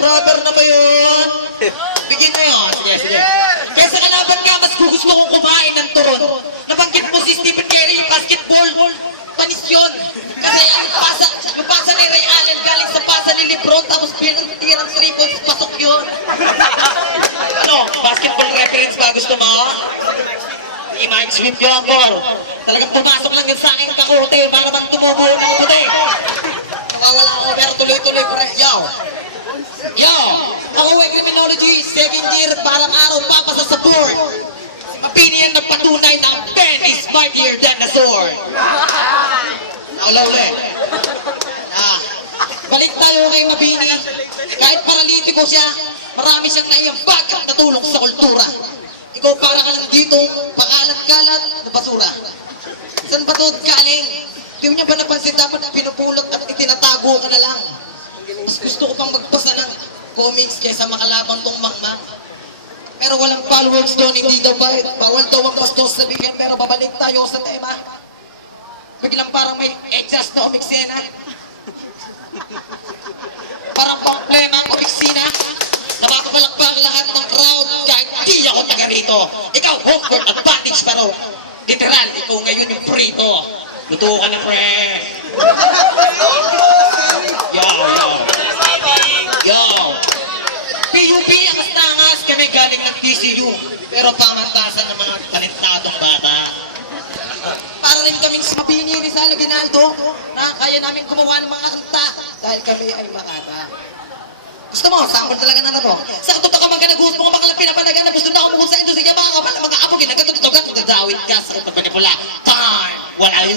Brother na ba yun? Bigyan na yun. Sige, sige. Kesa kalaban ka, mas gusto kong kumain ng turon. Nabanggit mo si Stephen Curry, yung basketball. Panis yun. Kasi yung pasa ni Ray Allen galing sa pasa ni Lebron, tapos pinag-tirang 3 points, pasok yun. Ano, basketball reference ba gusto mo? I-mind sweep yun, Cor. Talagang pumasok lang yun sa aking kakote para bang tumubo ng puti. Nawawala ako, pero tuloy-tuloy ko rin. Yo! Ako ay criminology, 2nd year, parang araw papasa sa board. Opinion na patunay na pen is mightier than the sword. Uli. Balik tayo kay Mabini. Kahit paralitiko siya, marami siyang naiambag at natulong sa kultura. Ikaw para ka lang dito, pakalat-kalat na basura. Saan ba ito galing? Di mo niya ba napansin dapat pinupulot at itinatago ka na lang? Mas gusto ko pang magbasa ng comics kaysa makalabang tong mangmang. Pero walang followers doon, hindi daw ba? Bawal daw ang bastos sabihin, pero babalik tayo sa tema. Biglang parang may exhaust na umiksena. Parang pang-plema ang umiksina. Nakakapalakpak lahat ng crowd kahit di ako taga rito. Ikaw, home court advantage pero literal, ikaw ngayon yung prito. Luto ka na, pre. Yo. PUP ang tangas, kami galing ng TCU. Pero pamantasan ng mga talentadong bata. Para rin kaming Mabini Rizal Aguinaldo na kaya namin gumawa ng mga kanta dahil kami ay makata. Gusto mo? Sakot talaga na to. Sa katuto ka magkanaguhos mo ka makalapin na palaga na gusto na ako sa ito. Sige mga kapal na mga apog. Nagkatutugan. Dadawit ka sa katuto pa ni Pula. Time! Wala yun.